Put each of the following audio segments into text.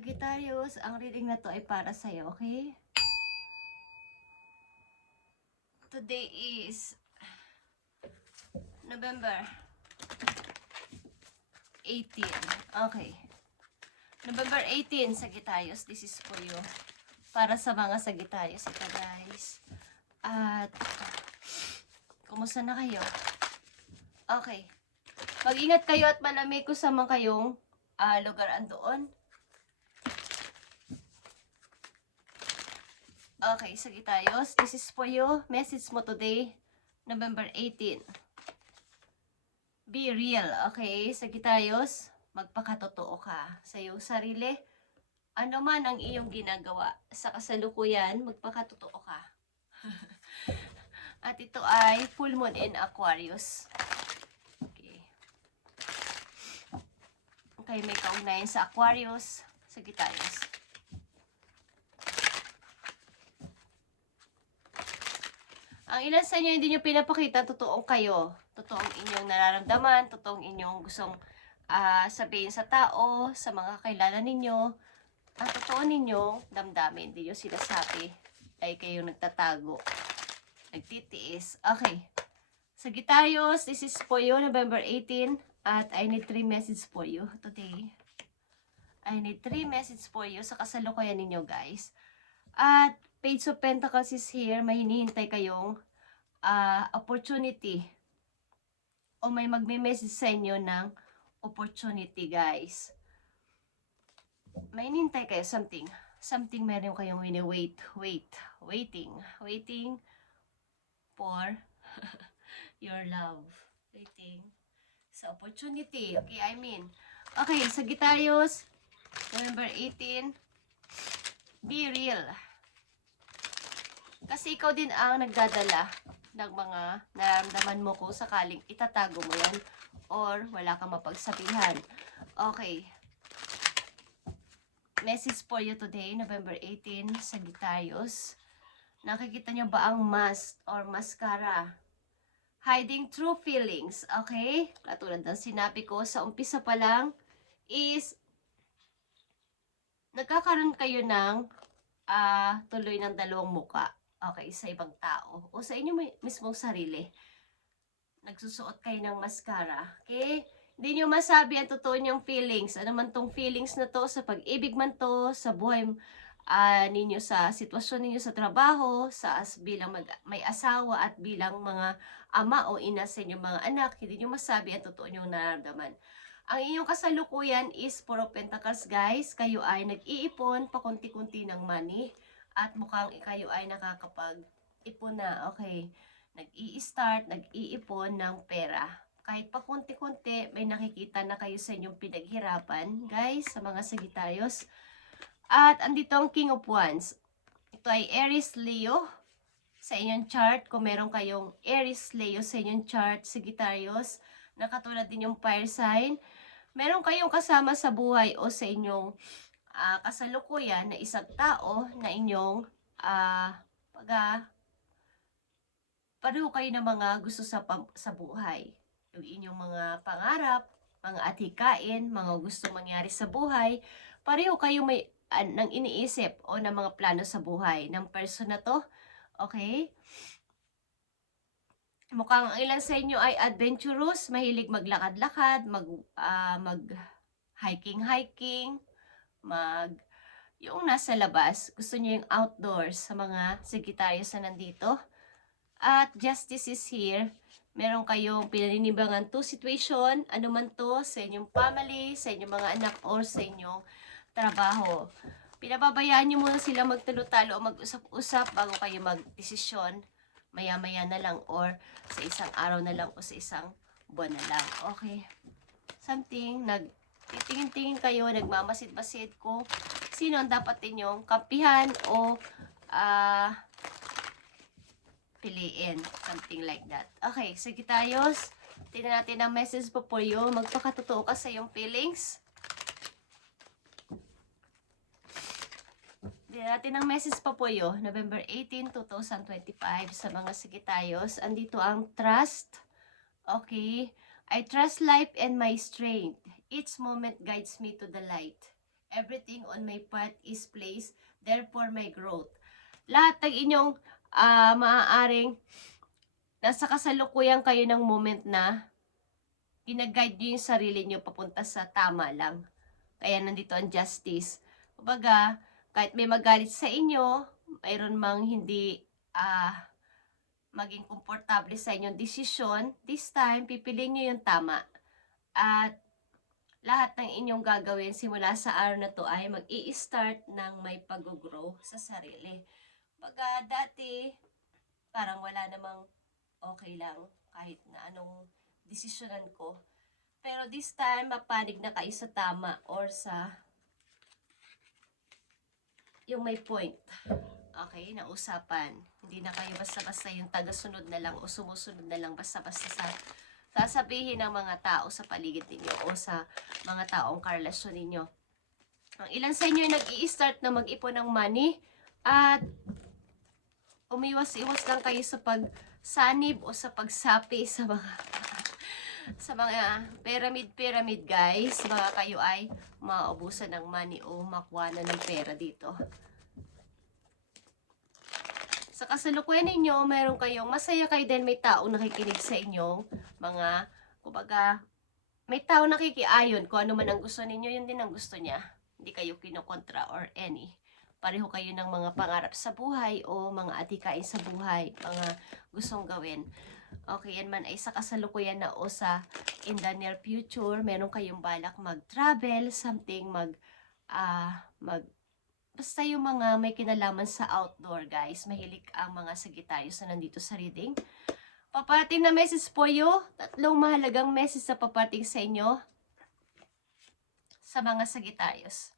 Sagittarius, ang reading na to ay para sa'yo, okay? Today is November 18. Okay. November 18, Sagittarius. This is for you. Para sa mga Sagittarius ito, guys. At, kumusta na kayo? Okay. Mag-ingat kayo at malamig ko sa mga kayong lugar andoon. Okay, Sagittarius, this is for you. Message mo today, November 18. Be real, okay? Sagittarius, magpakatotoo ka sa iyong sarili. Ano man ang iyong ginagawa sa kasalukuyan, magpakatotoo ka. At ito ay full moon in Aquarius. Okay. Okay, may kaugnayan sa Aquarius, Sagittarius. Ang ilan sa inyo hindi nyo pinapakita totoong kayo. Totoong inyong nararamdaman, totoong inyong gustong sabihin sa tao, sa mga kakilala ninyo. Ang totoo ninyo, damdamin, hindi nyo sinasabi. Ay kayong nagtatago, nagtitiis. Okay. Sagittarius, this is for you, November 18. At I need 3 messages for you today. I need 3 messages for you sa kasalukuyan ninyo, guys. At Page of Pentacles is here. May hinihintay kayong opportunity. O may magme-message sa inyo ng opportunity, guys. May hinihintay kayo something. Something meron kayong waiting for your love. Waiting sa opportunity. Okay, I mean. Okay, Sagittarius, November 18. Be real. Kasi ikaw din ang nagdadala ng mga nararamdaman mo kung sakaling itatago mo yan or wala kang mapagsabihan. Okay. Message for you today, November 18, Sagittarius. Nakikita nyo ba ang mask or mascara? Hiding true feelings, okay? Katulad ng sinabi ko sa umpisa pa lang is nagkakaroon kayo ng tuloy ng dalawang muka. Okay, sa ibang tao o sa inyo mismong sarili. Nagsusuot kayo ng mascara. Okay? Hindi nyo masabi ang totoo nyong feelings. Ano man tong feelings na to, sa pag-ibig man to, sa buhay ninyo, sa sitwasyon ninyo sa trabaho, bilang may asawa at bilang mga ama o ina sa inyong mga anak, hindi nyo masabi ang totoo nyong nararamdaman. Ang inyong kasalukuyan is 4 of Pentacles, guys. Kayo ay nag-iipon pakunti-kunti ng money. At mukhang kayo ay nakakapag-ipon na. Okay. Nag-i-start, nag-iipon ng pera. Kahit pa kunti-kunti, may nakikita na kayo sa inyong pinaghirapan, guys, sa mga Sagittarius. At andito ang King of Wands. Ito ay Aries, Leo sa inyong chart. Kung meron kayong Aries, Leo sa inyong chart, Sagittarius, na katulad din yung fire sign, meron kayong kasama sa buhay o sa inyong kasalukuyan na isang tao na inyong pareho kayo ng mga gusto sa buhay. Yung inyong mga pangarap, mga atikain, mga gusto mangyari sa buhay, pareho kayo may nang iniisip o ng mga plano sa buhay ng person na to. Okay? Mukhang ang ilan sa inyo ay adventurous, mahilig maglakad-lakad, mag hiking, yung nasa labas, gusto niyo yung outdoors sa mga Sagittarius na nandito. At justice is here. Meron kayong pinaninibangan to situation, ano man to, sa inyong family, sa inyong mga anak, or sa inyong trabaho. Pinababayaan niyo muna sila magtalo-talo o mag-usap-usap bago kayo mag-desisyon. Maya-maya na lang or sa isang araw na lang o sa isang buwan na lang. Okay? Something, titingin-tingin kayo, nagmamasid-masid ko sino ang dapat inyong kampihan o piliin. Something like that. Okay, Sagittarius, tingnan natin ang message po for you. Magpakatotoo ka sa iyong feelings. Tingnan natin ang message po po you. November 18, 2025 sa mga Sagittarius. Andito ang trust. Okay. I trust life and my strength. Each moment guides me to the light. Everything on my path is placed, therefore my growth. Lahat ng inyong maaaring nasa kasalukuyan kayo ng moment na ginaguide nyo yung sarili nyo papunta sa tama lang. Kaya nandito ang justice. Kumbaga, kahit may magalit sa inyo, mayroon mang hindi maging komportable sa inyong desisyon, this time, pipiliin nyo yung tama. At lahat ng inyong gagawin simula sa araw na to ay mag-i-start ng may pag-grow sa sarili. Kumbaga, dati, parang wala namang okay lang kahit na anong desisyonan ko. Pero this time, mapanig na kayo sa tama or sa yung may point. Okay, na usapan. Hindi na kayo basta-basta yung tagasunod na lang o sumusunod na lang basta-basta sa sasabihin ng mga tao sa paligid ninyo o sa mga taong karelasyon ninyo. Ang ilan sa inyo ay nag-i-start na mag-ipon ng money at umiwas-iwas lang kayo sa pagsanib o sa pagsapi sa mga pyramid guys. Baka kayo ay maubusan ng money o makuha na ng pera dito. Sa kasalukuyan ninyo, meron kayong masaya kayo din, may taong nakikinig sa inyong mga, kumbaga, may taong nakikiayon kung ano man ang gusto ninyo, yun din ang gusto niya. Hindi kayo kinokontra or any. Pareho kayo ng mga pangarap sa buhay o mga atikain sa buhay, mga gustong gawin. Okay, yan man ay sa kasalukuyan na o sa in the near future, meron kayong balak mag-travel, something basta yung mga may kinalaman sa outdoor, guys. Mahilig ang mga Sagittarius na nandito sa reading. Paparating na message po you. 3 mahalagang message na paparating sa inyo sa mga Sagittarius.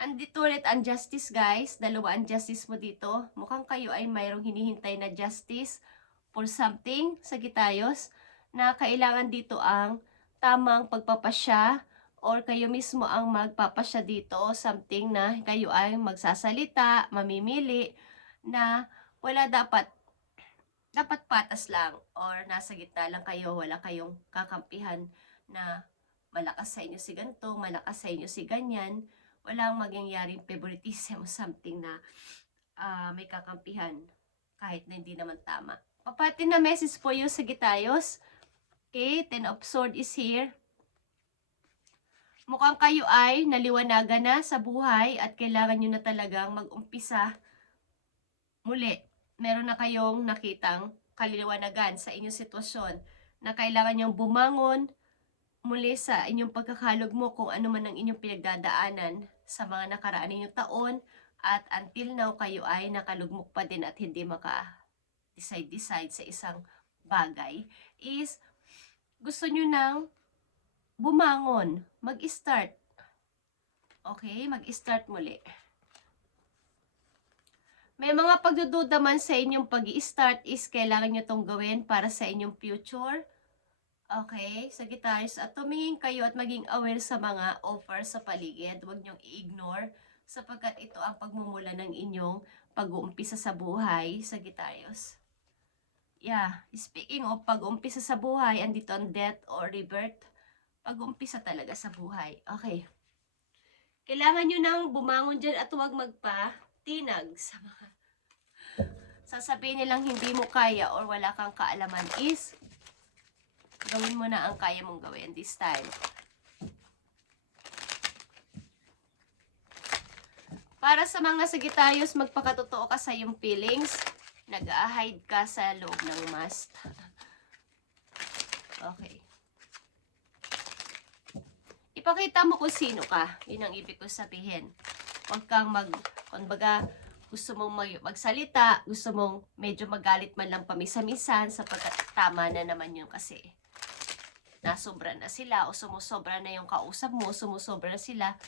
Andito ulit ang justice, guys. 2 ang justice mo dito. Mukhang kayo ay mayroong hinihintay na justice for something, Sagittarius, na kailangan dito ang tamang pagpapasya or kayo mismo ang magpapasya dito, something na kayo ay magsasalita, mamimili, na wala dapat patas lang or nasa gitna lang kayo, wala kayong kakampihan na malakas sa inyo si ganito, malakas sa inyo si ganyan, walang magingyaring favoritism, something na may kakampihan kahit na hindi naman tama. Papatin na message po yung Sagittarius. Okay, 10 of Swords is here. Mukhang kayo ay naliwanagan na sa buhay at kailangan nyo na talagang mag-umpisa muli. Meron na kayong nakitang kaliliwanagan sa inyong sitwasyon na kailangan nyong bumangon muli sa inyong pagkakalog mo kung ano man ang inyong pinagdadaanan sa mga nakaraan ninyong taon at until now kayo ay nakalugmok pa din at hindi maka-decide sa isang bagay is gusto nyo nang bumangon, mag-start. Okay, mag-start muli. May mga pagdududa man sa inyong pag-i-start is kailangan nyo itong gawin para sa inyong future. Okay, Sagittarius, at tumingin kayo at maging aware sa mga offer sa paligid. Huwag nyong i-ignore sapagkat ito ang pagmumula ng inyong pag-uumpisa sa buhay, Sagittarius. Yeah, speaking of pag-uumpisa sa buhay, andito ang death or rebirth. Pag-umpisa talaga sa buhay. Okay. Kailangan nyo nang bumangon dyan at huwag magpatinag sa mga sasabihin nilang hindi mo kaya or wala kang kaalaman is gawin mo na ang kaya mong gawin this time. Para sa mga Sagittarius, magpakatotoo ka sa iyong feelings. Nag-a-hide ka sa loob ng mask. Okay. Ipakita mo kung sino ka. Yun ang ibig ko sabihin. Huwag kang kumbaga, gusto mong magsalita, gusto mong medyo magalit man lang pamisa-misan sapagkat tama na naman yun kasi nasobra na sila o sumusobra na yung kausap mo, sumusobra na sila.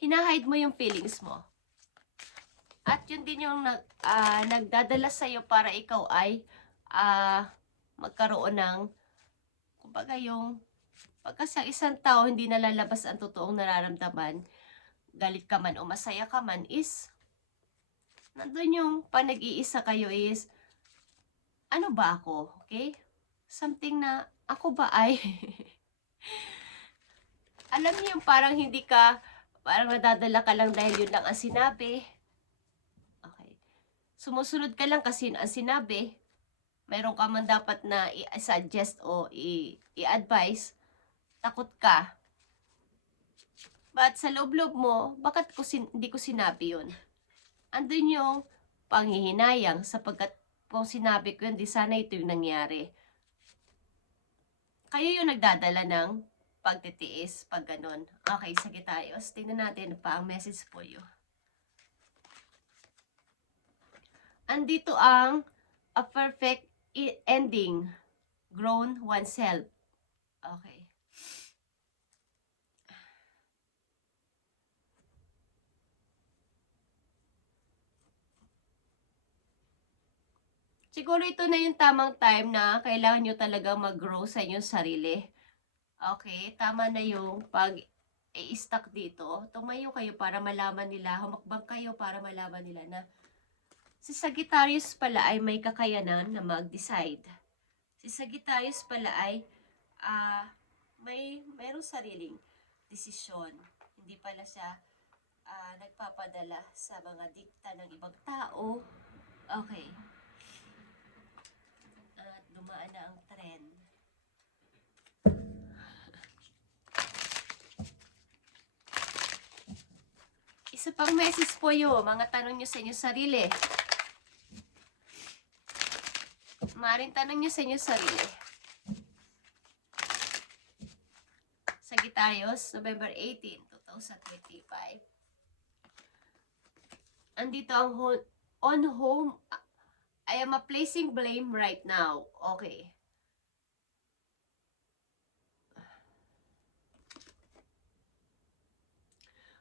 Hinahide mo yung feelings mo. At yun din yung nagdadala sa'yo para ikaw ay magkaroon ng kumbaga yung pagka sa isang tao hindi nalalabas ang totoong nararamdaman, galit ka man o masaya ka man is, nandun yung panag-iisa kayo is, ano ba ako? Okay? Something na, ako ba ay, Alam niyo yung parang hindi ka, parang nadadala ka lang dahil yun lang ang sinabi. Okay. Sumusunod ka lang kasi yun ang sinabi. Meron ka man dapat na i-suggest o i-advise. Takot ka. But sa loob-loob mo, bakit hindi ko sinabi yun? Andun yung panghihinayang sapagkat kung sinabi ko yun, di sana ito yung nangyari. Kayo yung nagdadala ng pagtitiis pag ganun. Okay, Sagittarius, tingnan natin pa ang message for you. Andito ang a perfect ending, grown oneself. Okay. Siguro ito na yung tamang time na kailangan nyo talaga mag-grow sa inyong sarili. Okay, tama na yung pag i-stuck dito. Tumayo kayo para malaman nila, humakbang kayo para malaman nila na si Sagittarius pala ay may kakayanan na mag-decide. Si Sagittarius pala ay mayroong sariling desisyon. Hindi pala siya nagpapadala sa mga dikta ng ibang tao. Okay. At dumaan na ang trend. Isa pang message po yun, mga tanong nyo sa inyong sarili. Maaaring tanong nyo sa inyong sarili. Sagittarius, November 18, 2025. Andito ang on home. I am placing blame right now. Okay.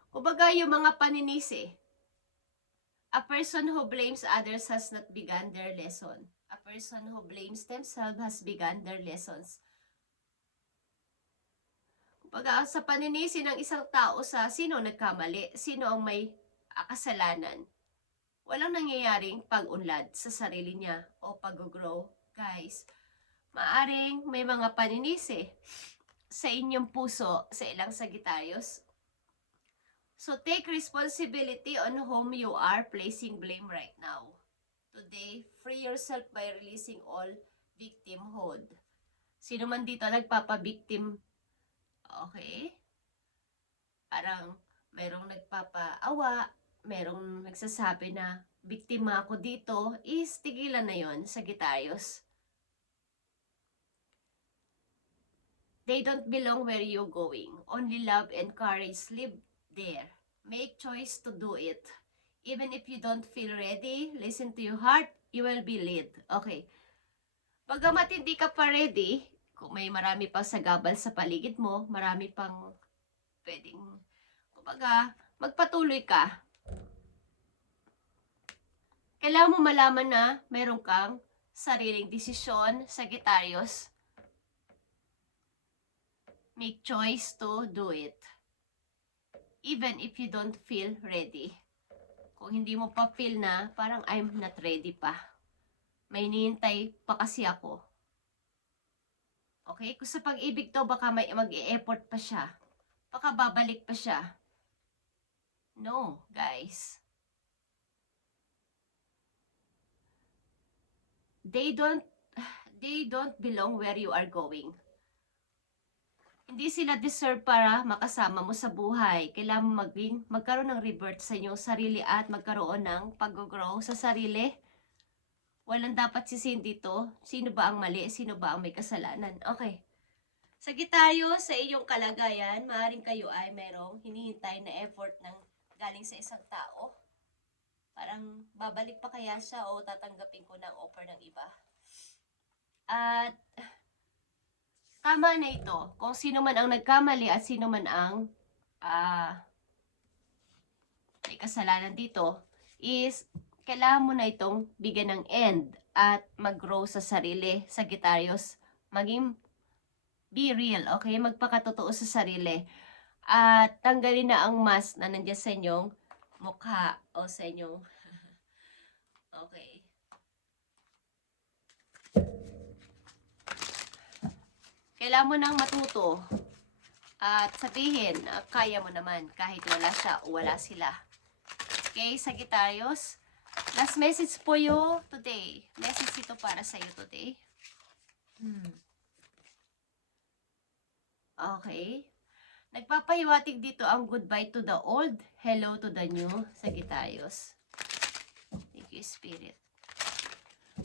Kumbaga yung mga paninisi. A person who blames others has not begun their lesson. A person who blames themselves has begun their lessons. Kumbaga sa paninisi ng isang tao sa sino nagkamali, sino ang may kasalanan, walang nangyayaring pag-unlad sa sarili niya o pag-grow. Guys, maaring may mga paninisi sa inyong puso sa ilang Sagittarius. So take responsibility on whom you are placing blame right now. Today, free yourself by releasing all victimhood. Sino man dito nagpapa-victim, okay? Parang merong nagpapaawa, merong nagsasabi na biktima ako dito, is tigilan na yon, Sagittarius. They don't belong where you're going. Only love and courage live there. Make choice to do it. Even if you don't feel ready, listen to your heart, you will be led. Okay. Bagamat hindi ka pa ready, kung may marami pang sagabal sa paligid mo, marami pang pwedeng, kumbaga, magpatuloy ka. Kailangan mo malaman na meron kang sariling desisyon, Sagittarius. Make choice to do it. Even if you don't feel ready. Kung hindi mo pa feel na, parang I'm not ready pa. May hinihintay pa kasi ako. Okay? Kung sa pag-ibig to, baka may mag-e-effort pa siya. Baka babalik pa siya. No, guys. They don't belong where you are going. Hindi sila deserve para makasama mo sa buhay. Kailangan mo magkaroon ng rebirth sa inyong sarili at magkaroon ng pag-grow sa sarili. Walang dapat sisihin dito. Sino ba ang mali? Sino ba ang may kasalanan? Okay. Sagittarius, sa iyong kalagayan, maaaring kayo ay merong hinihintay na effort ng galing sa isang tao. Parang babalik pa kaya siya o tatanggapin ko ng offer ng iba. At tama na ito. Kung sino man ang nagkamali at sino man ang may kasalanan dito, is kailangan mo na itong bigyan ng end at mag-grow sa sarili, Sagittarius. Maging be real, okay? Magpakatotoo sa sarili. At tanggalin na ang mask na nandiyan sa inyong mukha o sa inyong okay. Kailangan mo nang matuto At sabihin na kaya mo naman kahit wala siya o wala sila. Okay, Sagittarius. Last message po you today. Message ito para sa iyo today. Okay. Nagpapahiwatig dito ang goodbye to the old, hello to the new, Sagittarius. Thank you, Spirit.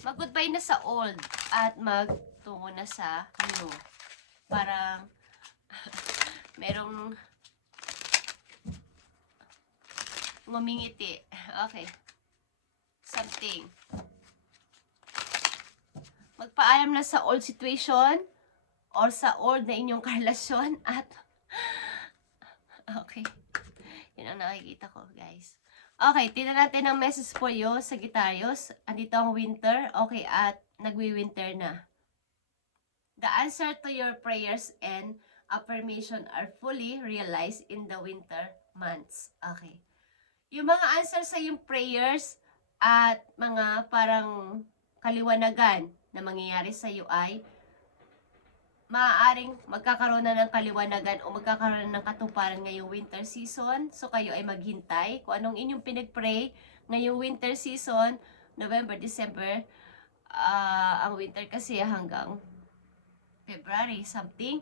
Mag-goodbye na sa old at magtungo na sa new. Parang merong ngumingiti. Okay. Something. Magpaalam na sa old situation or sa old na inyong karelasyon at okay. Yun ang nakikita ko, guys. Okay, tingnan natin ang message for you, Sagittarius. Andito ang winter. Okay, at nagwi-winter na. The answer to your prayers and affirmation are fully realized in the winter months. Okay. Yung mga answer sa yung prayers at mga parang kaliwanagan na mangyayari sa iyo ay maaaring magkakaroon na ng kaliwanagan o magkakaroon na ng katuparan ngayong winter season. So, kayo ay maghintay kung anong inyong pinag-pray ngayong winter season, November, December. Ang winter kasi hanggang February something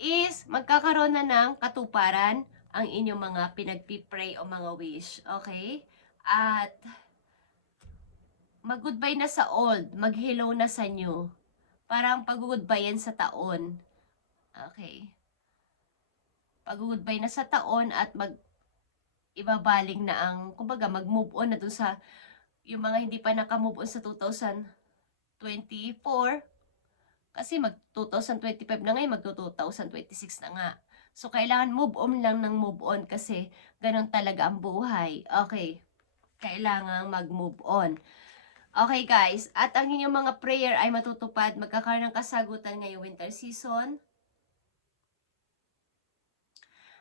is magkakaroon na ng katuparan ang inyong mga pinagpipray o mga wish. Okay? At mag-goodbye na sa old, mag-hello na sa new. Parang pag-goodbye sa taon. Okay. Pag-goodbye na sa taon at ibabaling na ang, kumbaga, mag-move on na dun sa, yung mga hindi pa naka-move on sa 2024. Kasi mag-2025 na ngayon, mag-2026 na nga. So, kailangan move on lang ng move on kasi ganun talaga ang buhay. Okay. Kailangan mag-move on. Okay, guys. At ang inyong mga prayer ay matutupad. Magkakaroon ng kasagutan ngayong winter season.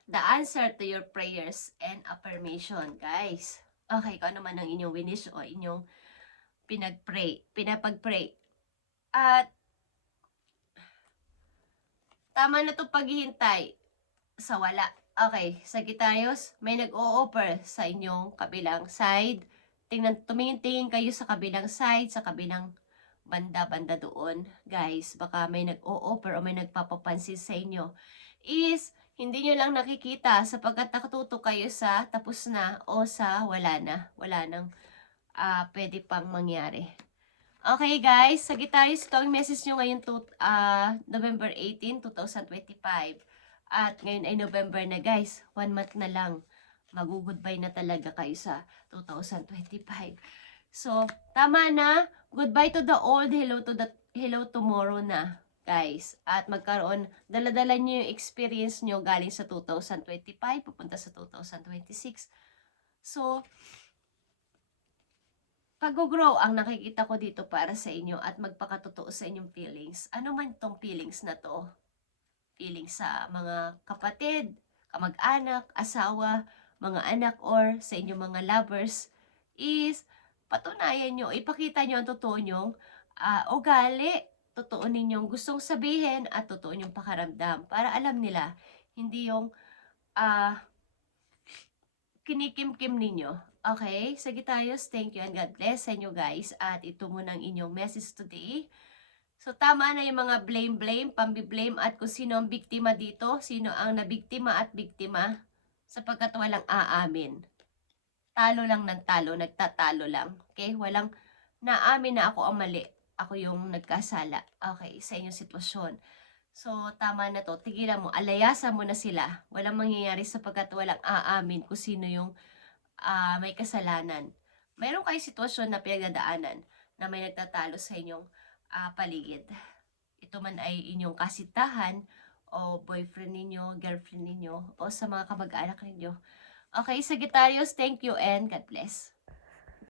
The answer to your prayers and affirmation, guys. Okay, kung ano man ang inyong winish o inyong pinapag-pray. At tama na itong paghihintay sa wala. Okay, Sagittarius, may nag-o-offer sa inyong kabilang side. Tumingin-tingin kayo sa kabilang side, sa kabilang banda-banda doon. Guys, baka may nag-o-offer o may nagpapapansin sa inyo. Is, hindi nyo lang nakikita sapagkat nakatuto kayo sa tapos na o sa wala na. Wala nang pwede pang mangyari. Okay, guys. Sagittarius, ito ang message nyo ngayon November 18, 2025. At ngayon ay November na, guys. 1 month na lang. Mag-goodbye na talaga kayo sa 2025. So, tama na. Goodbye to the old, hello tomorrow na, guys. At magkaroon, dala-dala nyo yung experience nyo galing sa 2025, pupunta sa 2026. So, pag-grow ang nakikita ko dito para sa inyo at magpakatotoo sa inyong feelings. Ano man tong feelings na to? Feelings sa mga kapatid, kamag-anak, asawa, mga anak, or sa inyong mga lovers is patunayan nyo, ipakita nyo ang totoo nyong ugali, totoo ninyong gustong sabihin at totoo nyong pakaramdam para alam nila, hindi yung kinikim-kim ninyo. Okay? Sagittarius, thank you and God bless sa inyo, guys. At ito muna ang inyong message today. So, tama na yung mga blame, pambi-blame at kung sino ang biktima dito, sino ang nabiktima at biktima, sapagkat walang aamin. Talo lang ng talo, nagtatalo lang. Okay? Walang naamin na ako ang mali. Ako yung nagkasala. Okay, sa inyong sitwasyon. So, tama na to. Tigilan mo. Alayasan mo na sila. Walang mangyayari sapagkat walang aamin kung sino yung may kasalanan. Mayroon kayo sitwasyon na pinagdadaanan na may nagtatalo sa inyong paligid. Ito man ay inyong kasitahan o boyfriend ninyo, girlfriend ninyo, o sa mga kamag-anak ninyo. Okay, Sagittarius, thank you and God bless.